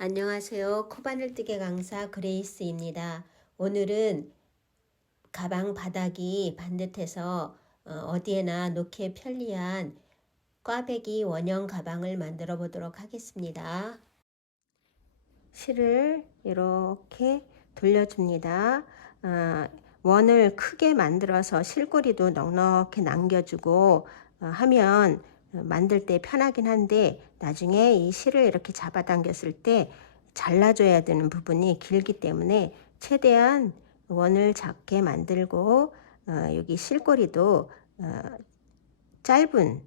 안녕하세요. 코바늘뜨기 강사 그레이스입니다. 오늘은 가방 바닥이 반듯해서 어디에나 놓기에 편리한 꽈배기 원형 가방을 만들어 보도록 하겠습니다. 실을 이렇게 돌려줍니다. 원을 크게 만들어서 실꼬리도 넉넉히 남겨주고 하면 만들 때 편하긴 한데, 나중에 이 실을 이렇게 잡아당겼을 때 잘라줘야 되는 부분이 길기 때문에 최대한 원을 작게 만들고 여기 실꼬리도 짧은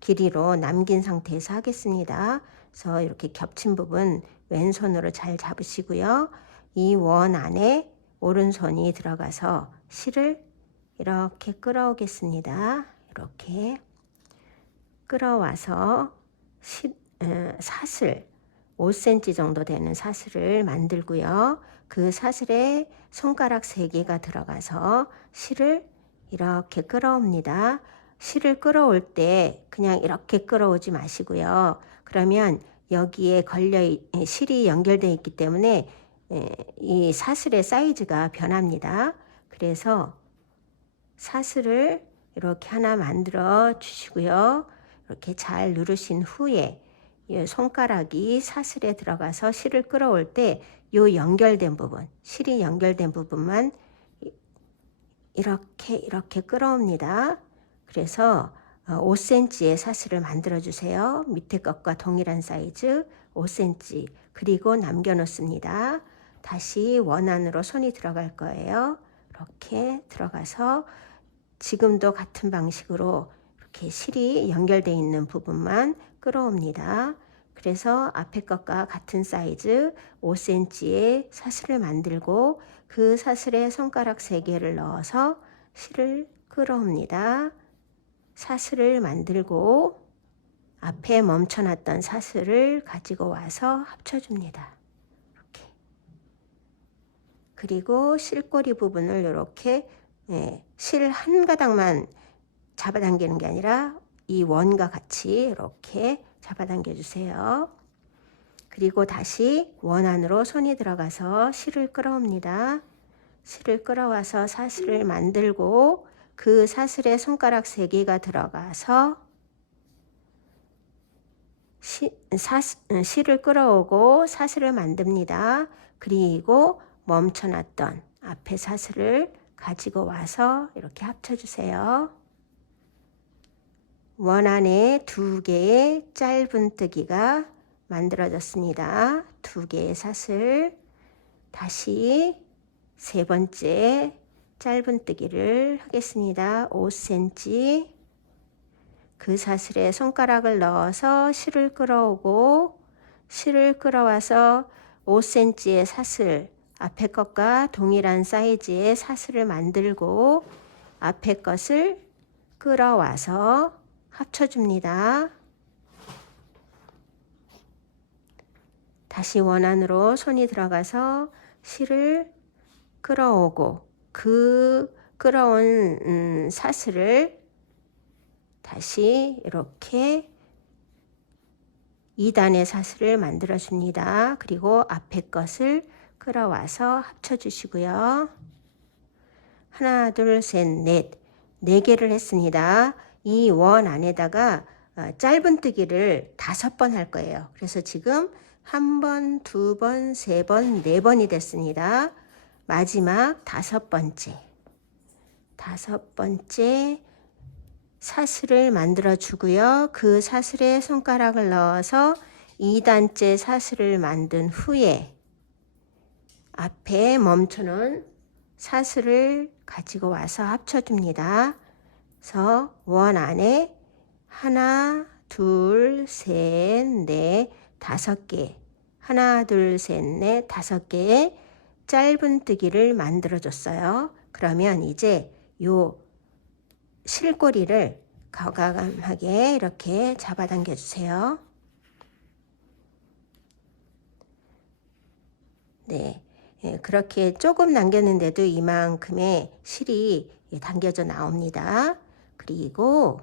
길이로 남긴 상태에서 하겠습니다. 그래서 이렇게 겹친 부분 왼손으로 잘 잡으시고요. 이 원 안에 오른손이 들어가서 실을 이렇게 끌어오겠습니다. 이렇게 끌어와서 사슬 5cm 정도 되는 사슬을 만들고요. 그 사슬에 손가락 3개가 들어가서 실을 이렇게 끌어옵니다. 실을 끌어올 때 그냥 이렇게 끌어오지 마시고요. 그러면 여기에 실이 연결되어 있기 때문에 이 사슬의 사이즈가 변합니다. 그래서 사슬을 이렇게 하나 만들어 주시고요. 이렇게 잘 누르신 후에 이 손가락이 사슬에 들어가서 실을 끌어올 때 이 연결된 부분, 실이 연결된 부분만 이렇게 끌어옵니다. 그래서 5cm의 사슬을 만들어 주세요. 밑에 것과 동일한 사이즈 5cm. 그리고 남겨 놓습니다. 다시 원 안으로 손이 들어갈 거예요. 이렇게 들어가서 지금도 같은 방식으로 이렇게 실이 연결되어 있는 부분만 끌어옵니다. 그래서 앞에 것과 같은 사이즈 5cm의 사슬을 만들고 그 사슬에 손가락 3개를 넣어서 실을 끌어옵니다. 사슬을 만들고 앞에 멈춰놨던 사슬을 가지고 와서 합쳐줍니다. 이렇게. 그리고 실꼬리 부분을 이렇게 실 한 가닥만 잡아당기는 게 아니라 이 원과 같이 이렇게 잡아당겨 주세요. 그리고 다시 원 안으로 손이 들어가서 실을 끌어옵니다. 실을 끌어와서 사슬을 만들고 그 사슬에 손가락 3개가 들어가서 실을 끌어오고 사슬을 만듭니다. 그리고 멈춰놨던 앞에 사슬을 가지고 와서 이렇게 합쳐주세요. 원 안에 2개의 짧은뜨기가 만들어졌습니다. 2개의 사슬, 다시 3번째 짧은뜨기를 하겠습니다. 5cm. 그 사슬에 손가락을 넣어서 실을 끌어오고 실을 끌어와서 5cm의 사슬, 앞에 것과 동일한 사이즈의 사슬을 만들고 앞에 것을 끌어와서 합쳐줍니다. 다시 원 안으로 손이 들어가서 실을 끌어오고 그 끌어온 사슬을 다시 이렇게 2단의 사슬을 만들어 줍니다. 그리고 앞에 것을 끌어와서 합쳐 주시고요. 하나, 둘, 셋, 넷, 4개를 했습니다. 이 원 안에다가 짧은뜨기를 5번 할 거예요. 그래서 지금 1번, 2번, 3번, 4번이 됐습니다. 마지막 5번째 사슬을 만들어 주고요. 그 사슬에 손가락을 넣어서 2단째 사슬을 만든 후에 앞에 멈춰놓은 사슬을 가지고 와서 합쳐줍니다. 그래서 원 안에 하나, 둘, 셋, 넷, 5개, 하나, 둘, 셋, 넷, 5개의 짧은뜨기를 만들어 줬어요. 그러면 이제 요 실꼬리를 과감하게 이렇게 잡아당겨 주세요. 네, 그렇게 조금 남겼는데도 이만큼의 실이 당겨져 나옵니다. 그리고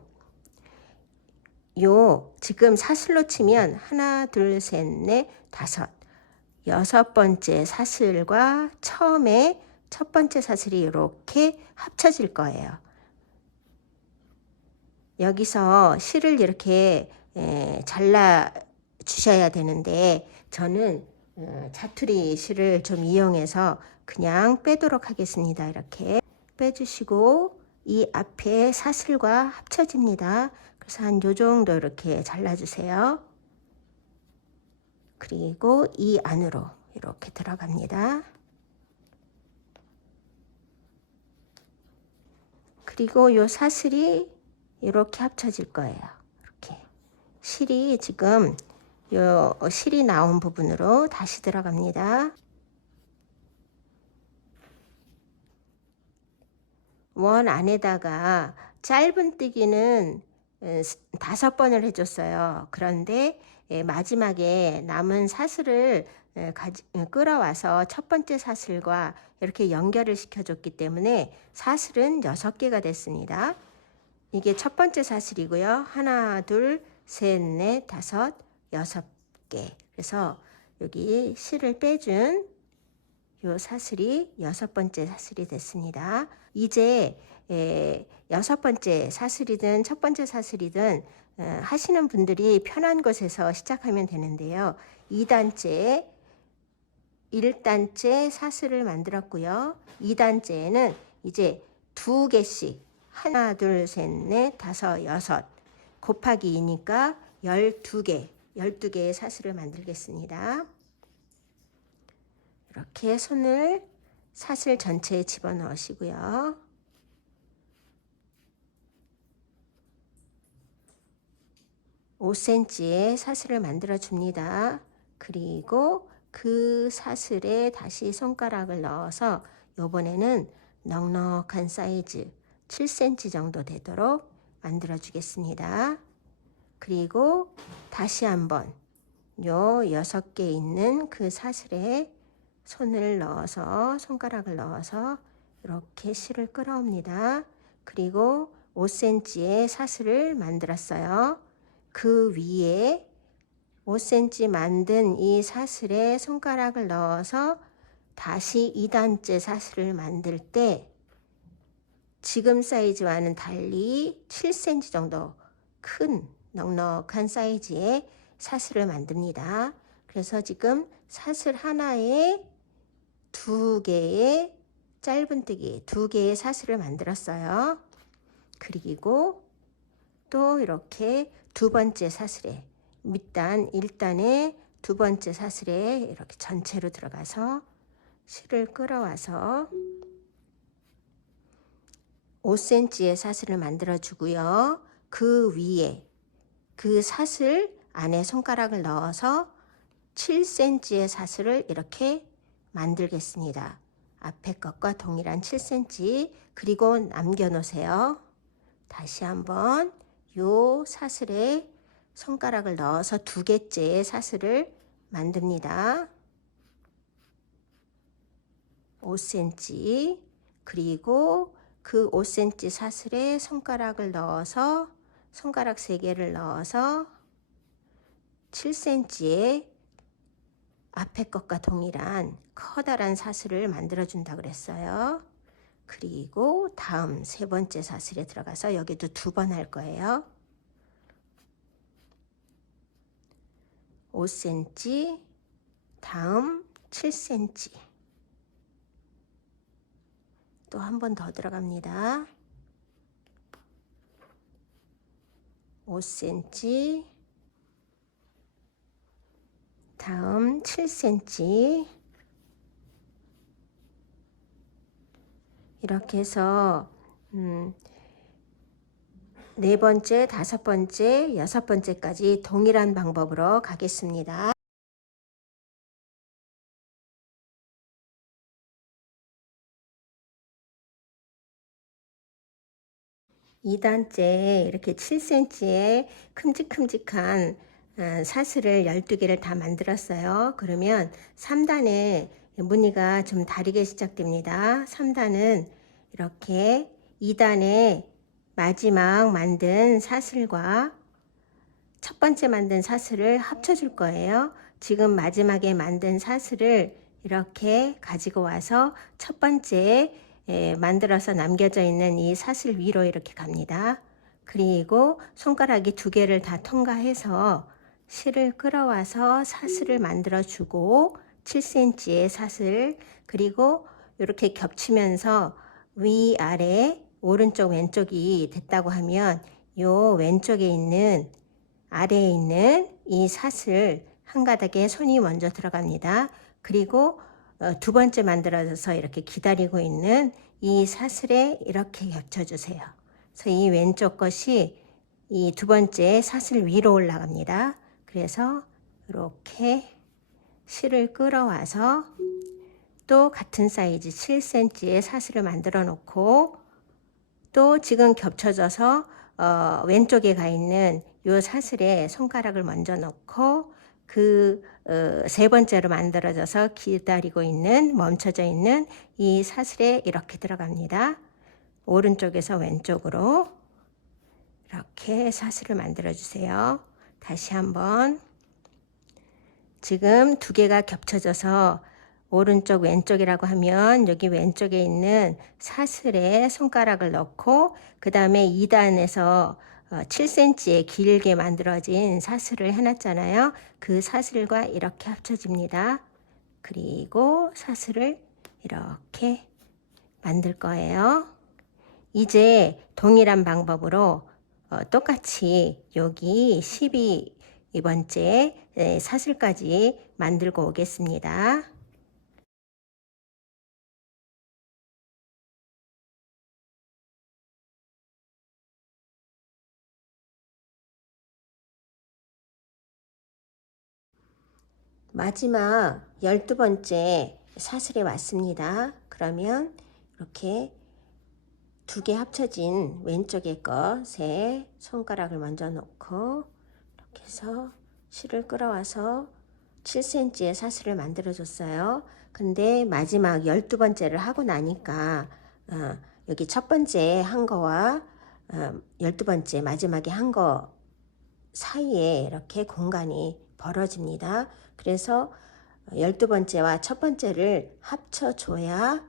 지금 사슬로 치면 하나, 둘, 셋, 넷, 다섯, 여섯 번째 사슬과 처음에 첫 번째 사슬이 이렇게 합쳐질 거예요. 여기서 실을 이렇게 잘라 주셔야 되는데 저는 자투리 실을 좀 이용해서 그냥 빼도록 하겠습니다. 이렇게 빼주시고 이 앞에 사슬과 합쳐집니다. 그래서 한 요 정도 이렇게 잘라주세요. 그리고 이 안으로 이렇게 들어갑니다. 그리고 요 사슬이 이렇게 합쳐질 거예요. 이렇게 실이 지금 요 실이 나온 부분으로 다시 들어갑니다. 원 안에다가 짧은뜨기는 5번을 해줬어요. 그런데 마지막에 남은 사슬을 끌어와서 첫 번째 사슬과 이렇게 연결을 시켜줬기 때문에 사슬은 6개가 됐습니다. 이게 첫 번째 사슬이고요. 하나, 둘, 셋, 넷, 다섯, 6개. 그래서 여기 실을 빼준 요 사슬이 6번째 사슬이 됐습니다. 이제 6번째 사슬이든 첫 번째 사슬이든 하시는 분들이 편한 곳에서 시작하면 되는데요. 2단째 1단째 사슬을 만들었고요. 2단째에는 이제 2개씩 하나, 둘, 셋, 넷, 다섯, 여섯 곱하기 2니까 12개의 사슬을 만들겠습니다. 이렇게 손을 사슬 전체에 집어넣으시고요. (5cm의) 사슬을 만들어 줍니다. 그리고 그 사슬에 다시 손가락을 넣어서 이번에는 넉넉한 사이즈 7cm 정도 되도록 만들어 주겠습니다. 그리고 다시 한번 요 6개 있는 그 사슬에 손을 넣어서 손가락을 넣어서 이렇게 실을 끌어옵니다. 그리고 5cm의 사슬을 만들었어요. 그 위에 5cm 만든 이 사슬에 손가락을 넣어서 다시 2단째 사슬을 만들 때 지금 사이즈와는 달리 7cm 정도 큰 넉넉한 사이즈의 사슬을 만듭니다. 그래서 지금 사슬 하나에 2개의 짧은뜨기 2개의 사슬을 만들었어요. 그리고 또 이렇게 두 번째 사슬에 밑단 1단의 두 번째 사슬에 이렇게 전체로 들어가서 실을 끌어와서 5cm의 사슬을 만들어 주고요. 그 위에 그 사슬 안에 손가락을 넣어서 7cm의 사슬을 이렇게 만들겠습니다. 앞에 것과 동일한 7cm 그리고 남겨 놓으세요. 다시 한번 요 사슬에 손가락을 넣어서 2개째의 사슬을 만듭니다. 5cm 그리고 그 5cm 사슬에 손가락을 넣어서 손가락 3개를 넣어서 7cm의 앞에 것과 동일한 커다란 사슬을 만들어 준다 그랬어요. 그리고 다음 세 번째 사슬에 들어가서 여기도 2번 할 거예요. 5cm 다음 7cm 또 한 번 더 들어갑니다. 5cm 다음 7cm 이렇게 해서 4번째, 5번째, 6번째까지 동일한 방법으로 가겠습니다. 2단째 이렇게 7cm의 큼직큼직한 사슬을 12개를 다 만들었어요. 그러면 3단에 무늬가 좀 다르게 시작됩니다. 3단은 이렇게 2단에 마지막 만든 사슬과 첫 번째 만든 사슬을 합쳐줄 거예요. 지금 마지막에 만든 사슬을 이렇게 가지고 와서 첫 번째 만들어서 남겨져 있는 이 사슬 위로 이렇게 갑니다. 그리고 손가락이 두 개를 다 통과해서 실을 끌어와서 사슬을 만들어 주고 7cm의 사슬, 그리고 이렇게 겹치면서 위아래 오른쪽 왼쪽이 됐다고 하면 요 왼쪽에 있는 아래에 있는 이 사슬 한 가닥에 손이 먼저 들어갑니다. 그리고 두 번째 만들어서 이렇게 기다리고 있는 이 사슬에 이렇게 겹쳐주세요. 그래서 이 왼쪽 것이 이 두 번째 사슬 위로 올라갑니다. 그래서 이렇게 실을 끌어와서 또 같은 사이즈 7cm의 사슬을 만들어 놓고, 또 지금 겹쳐져서 왼쪽에 가 있는 요 사슬에 손가락을 먼저 넣고 그 세 번째로 만들어져서 기다리고 있는 멈춰져 있는 이 사슬에 이렇게 들어갑니다. 오른쪽에서 왼쪽으로 이렇게 사슬을 만들어 주세요. 다시 한번. 지금 두 개가 겹쳐져서 오른쪽 왼쪽이라고 하면 여기 왼쪽에 있는 사슬에 손가락을 넣고 그 다음에 2단에서 7cm의 길게 만들어진 사슬을 해놨잖아요. 그 사슬과 이렇게 합쳐집니다. 그리고 사슬을 이렇게 만들 거예요. 이제 동일한 방법으로 똑같이 여기 12번째 사슬까지 만들고 오겠습니다. 마지막 12번째 사슬에 왔습니다. 그러면 이렇게 두 개 합쳐진 왼쪽의 것에 손가락을 먼저 놓고 이렇게 해서 실을 끌어와서 7cm의 사슬을 만들어 줬어요. 근데 마지막 12번째를 하고 나니까 여기 첫 번째 한 거와 12번째 마지막에 한 거 사이에 이렇게 공간이 벌어집니다. 그래서 12번째와 첫 번째를 합쳐줘야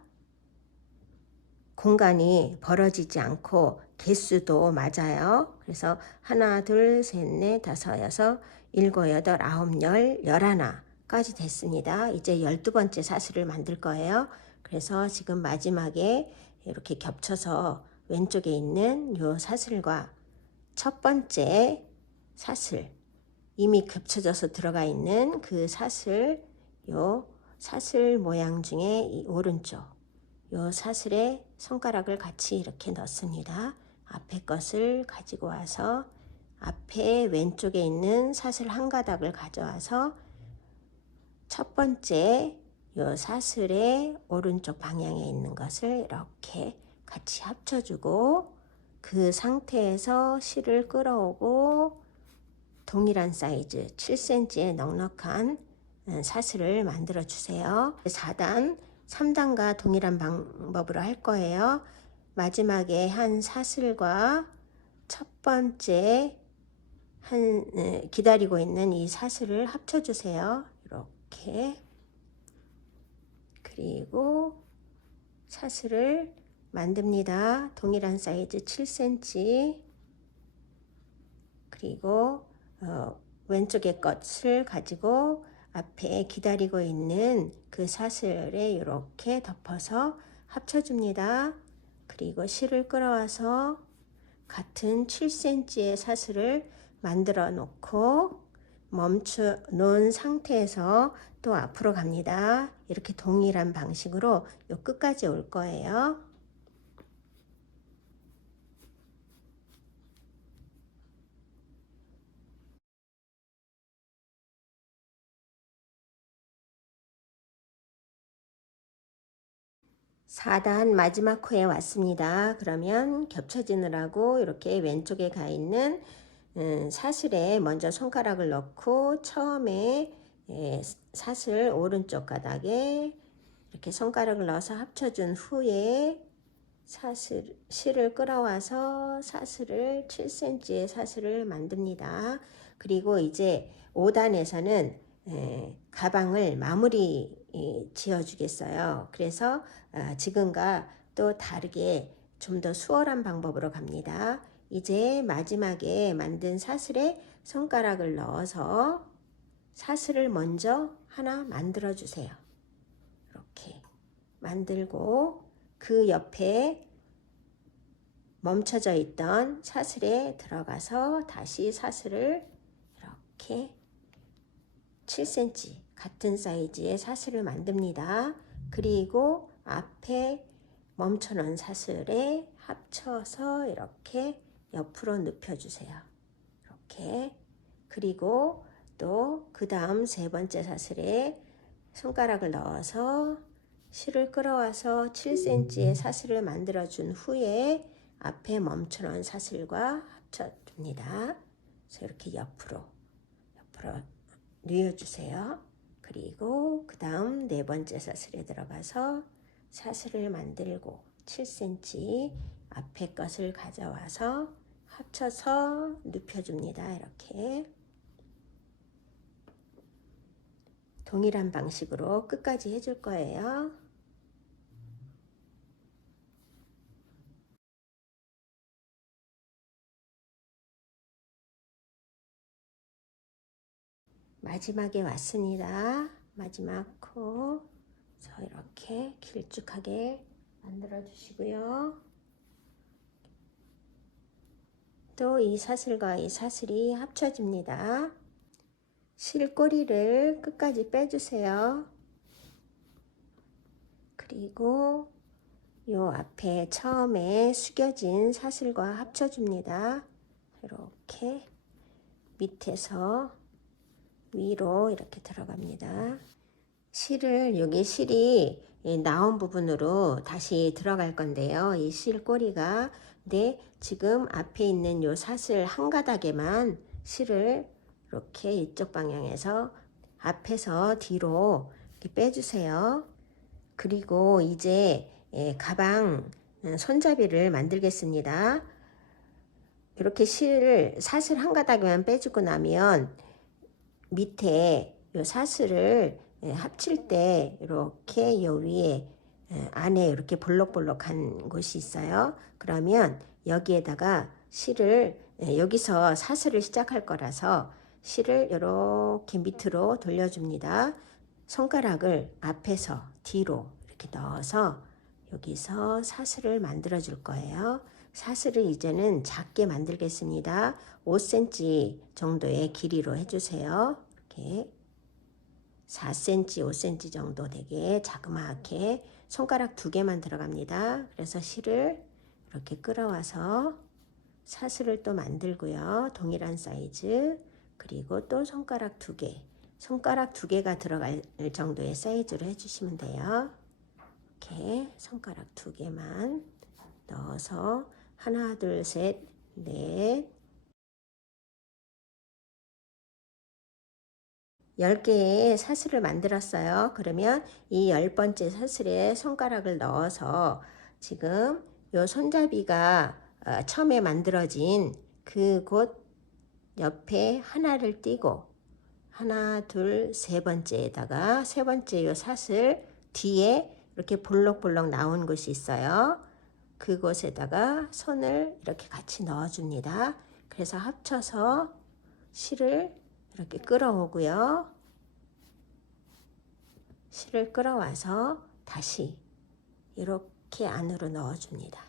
공간이 벌어지지 않고 개수도 맞아요. 그래서 하나, 둘, 셋, 넷, 다섯, 여섯, 일곱, 여덟, 아홉, 열, 11까지 됐습니다. 이제 12번째 사슬을 만들 거예요. 그래서 지금 마지막에 이렇게 겹쳐서 왼쪽에 있는 요 사슬과 첫 번째 사슬, 이미 겹쳐져서 들어가 있는 그 사슬, 요 사슬 모양 중에 이 오른쪽 요 사슬에 손가락을 같이 이렇게 넣습니다. 앞에 것을 가지고 와서 앞에 왼쪽에 있는 사슬 한 가닥을 가져와서 첫 번째 요 사슬의 오른쪽 방향에 있는 것을 이렇게 같이 합쳐주고 그 상태에서 실을 끌어오고 동일한 사이즈 7cm의 넉넉한 사슬을 만들어 주세요. 4단 3단과 동일한 방법으로 할 거예요. 마지막에 한 사슬과 첫 번째 기다리고 있는 이 사슬을 합쳐 주세요. 이렇게. 그리고 사슬을 만듭니다. 동일한 사이즈 7cm. 그리고 왼쪽의 것을 가지고 앞에 기다리고 있는 그 사슬에 이렇게 덮어서 합쳐줍니다. 그리고 실을 끌어와서 같은 7cm의 사슬을 만들어 놓고 멈춰 놓은 상태에서 또 앞으로 갑니다. 이렇게 동일한 방식으로 요 끝까지 올 거예요. 4단 마지막 코에 왔습니다. 그러면 겹쳐지느라고 이렇게 왼쪽에 가 있는 사슬에 먼저 손가락을 넣고 처음에 사슬 오른쪽 가닥에 이렇게 손가락을 넣어서 합쳐준 후에 실을 끌어와서 사슬을 7cm의 사슬을 만듭니다. 그리고 이제 5단에서는 가방을 마무리 지어 주겠어요. 그래서 지금과 또 다르게 좀 더 수월한 방법으로 갑니다. 이제 마지막에 만든 사슬에 손가락을 넣어서 사슬을 먼저 하나 만들어 주세요. 이렇게 만들고 그 옆에 멈춰져 있던 사슬에 들어가서 다시 사슬을 이렇게 7cm 같은 사이즈의 사슬을 만듭니다. 그리고 앞에 멈춰 놓은 사슬에 합쳐서 이렇게 옆으로 눕혀주세요. 이렇게. 그리고 또 그 다음 세 번째 사슬에 손가락을 넣어서 실을 끌어와서 7cm의 사슬을 만들어 준 후에 앞에 멈춰 놓은 사슬과 합쳐줍니다. 그래서 이렇게 옆으로 뉘어주세요. 그리고 그 다음 네 번째 사슬에 들어가서 사슬을 만들고 7cm 앞에 것을 가져와서 합쳐서 눕혀줍니다. 이렇게 동일한 방식으로 끝까지 해줄 거예요. 마지막에 왔습니다. 마지막 코 이렇게 길쭉하게 만들어 주시고요. 또 이 사슬과 이 사슬이 합쳐집니다. 실꼬리를 끝까지 빼주세요. 그리고 요 앞에 처음에 숙여진 사슬과 합쳐줍니다. 이렇게 밑에서 위로 이렇게 들어갑니다. 여기 실이 나온 부분으로 다시 들어갈 건데요. 이 실꼬리가 근데 지금 앞에 있는 요 사슬 한 가닥에만 실을 이렇게 이쪽 방향에서 앞에서 뒤로 이렇게 빼주세요. 그리고 이제 가방 손잡이를 만들겠습니다. 이렇게 사슬 한 가닥에만 빼주고 나면 밑에 요 사슬을 합칠 때 이렇게 요 위에 안에 이렇게 볼록볼록한 곳이 있어요. 그러면 여기에다가 실을 여기서 사슬을 시작할 거라서 실을 이렇게 밑으로 돌려줍니다. 손가락을 앞에서 뒤로 이렇게 넣어서 여기서 사슬을 만들어 줄 거예요. 사슬을 이제는 작게 만들겠습니다. 5cm 정도의 길이로 해주세요. 이렇게 4cm, 5cm 정도 되게 자그마하게 손가락 2개만 들어갑니다. 그래서 실을 이렇게 끌어와서 사슬을 또 만들고요. 동일한 사이즈. 그리고 또 손가락 2개. 손가락 2개가 들어갈 정도의 사이즈로 해주시면 돼요. 이렇게 손가락 2개만 넣어서 하나, 둘, 셋, 넷, 10개의 사슬을 만들었어요. 그러면 이 10번째 사슬에 손가락을 넣어서 지금 요 손잡이가 처음에 만들어진 그곳 옆에 하나를 띄고 하나, 둘, 세 번째에다가 세 번째 요 사슬 뒤에 이렇게 볼록볼록 나온 곳이 있어요. 그곳에다가 손을 이렇게 같이 넣어줍니다. 그래서 합쳐서 실을 이렇게 끌어오고요. 실을 끌어와서 다시 이렇게 안으로 넣어줍니다.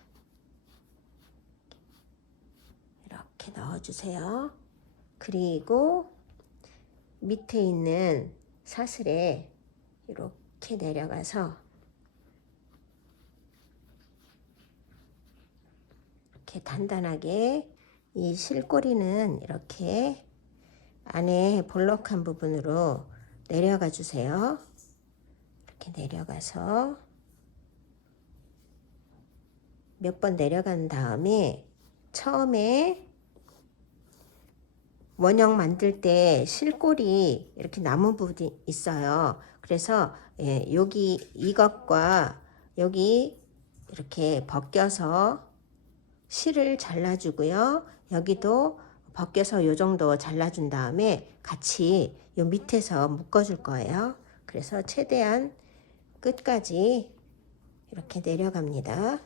이렇게 넣어주세요. 그리고 밑에 있는 사슬에 이렇게 내려가서 이렇게 단단하게 이 실꼬리는 이렇게 안에 볼록한 부분으로 내려가 주세요. 이렇게 내려가서 몇 번 내려간 다음에 처음에 원형 만들 때 실꼬리 이렇게 남은 부분이 있어요. 그래서 여기 이것과 여기 이렇게 벗겨서 실을 잘라주고요. 여기도 벗겨서 요 정도 잘라준 다음에 같이 요 밑에서 묶어줄 거예요. 그래서 최대한 끝까지 이렇게 내려갑니다.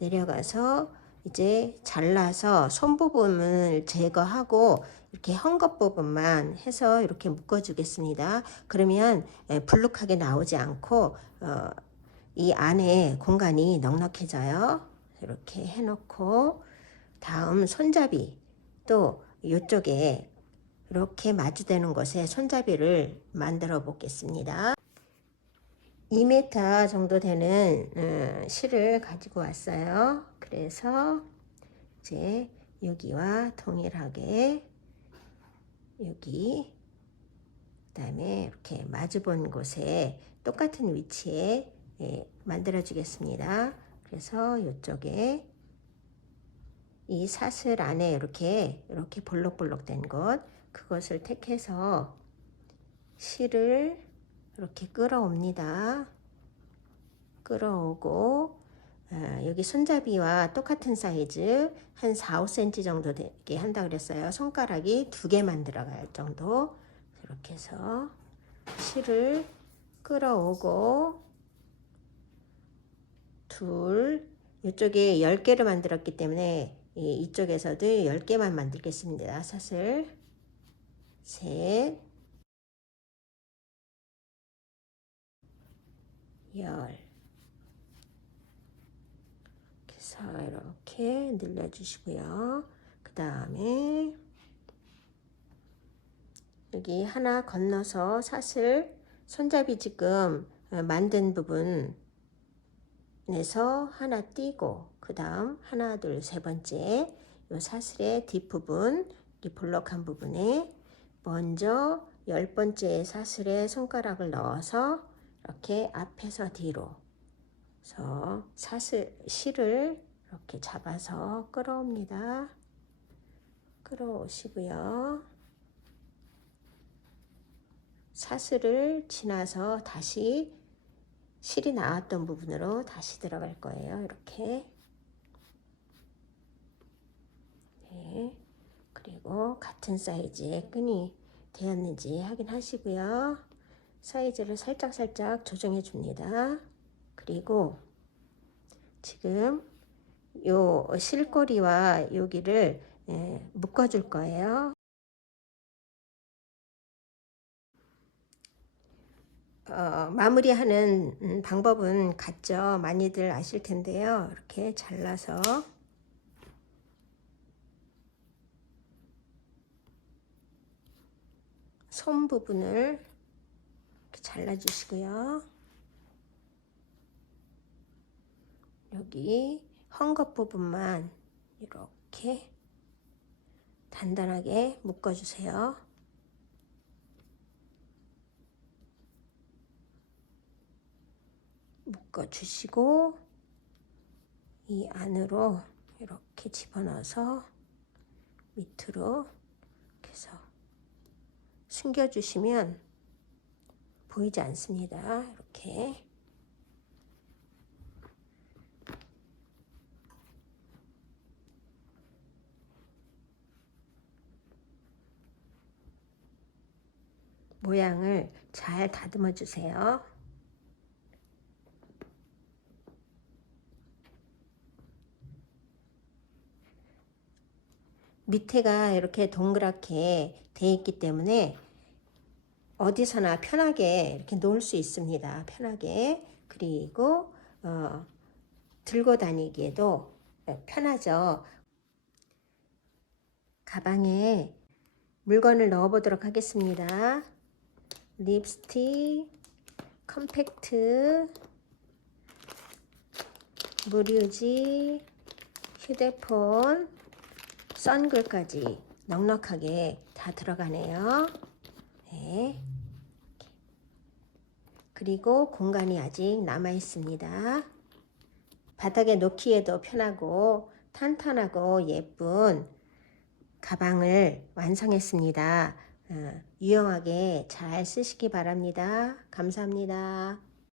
내려가서 이제 잘라서 손 부분을 제거하고 이렇게 헝겊 부분만 해서 이렇게 묶어 주겠습니다. 그러면 불룩하게 나오지 않고 이 안에 공간이 넉넉해져요. 이렇게 해놓고 다음 손잡이 또 이쪽에 이렇게 마주대는 곳에 손잡이를 만들어 보겠습니다. 2m 정도 되는 실을 가지고 왔어요. 그래서 이제 여기와 동일하게 여기 그다음에 이렇게 마주본 곳에 똑같은 위치에 만들어 주겠습니다. 그래서 이쪽에 이 사슬 안에 이렇게 볼록볼록 된 곳 그것을 택해서 실을 이렇게 끌어옵니다. 끌어오고 여기 손잡이와 똑같은 사이즈 한 4, 5cm 정도 되게 한다 그랬어요. 손가락이 2개만 들어갈 정도 이렇게 해서 실을 끌어오고 둘 이쪽에 10개를 만들었기 때문에 이쪽에서도 10개만 만들겠습니다. 사슬 셋 열 그래서 이렇게 늘려주시고요. 그 다음에 여기 하나 건너서 사슬 손잡이 지금 만든 부분에서 하나 띄고 그 다음 하나 둘 세 번째 이 사슬의 뒷부분 이 볼록한 부분에 먼저 10번째 사슬에 손가락을 넣어서 이렇게 앞에서 뒤로 그래서 실을 이렇게 잡아서 끌어옵니다. 끌어오시고요. 사슬을 지나서 다시 실이 나왔던 부분으로 다시 들어갈 거예요. 이렇게. 네. 그리고 같은 사이즈의 끈이 되었는지 확인하시고요. 사이즈를 살짝 조정해 줍니다. 그리고 지금 요 실꼬리와 여기를 묶어 줄 거예요. 마무리하는 방법은 같죠. 많이들 아실 텐데요. 이렇게 잘라서 손 부분을 이렇게 잘라 주시고요. 여기 헝겊 부분만 이렇게 단단하게 묶어 주세요. 묶어 주시고 이 안으로 이렇게 집어넣어서 밑으로 이렇게 해서 숨겨 주시면 보이지 않습니다. 이렇게 모양을 잘 다듬어 주세요. 밑에가 이렇게 동그랗게 돼 있기 때문에 어디서나 편하게 이렇게 놓을 수 있습니다. 편하게. 그리고 들고 다니기에도 편하죠. 가방에 물건을 넣어 보도록 하겠습니다. 립스틱, 컴팩트, 무료지, 휴대폰, 선글까지 넉넉하게 다 들어가네요. 네. 그리고 공간이 아직 남아 있습니다. 바닥에 놓기에도 편하고 탄탄하고 예쁜 가방을 완성했습니다. 유용하게 잘 쓰시기 바랍니다. 감사합니다.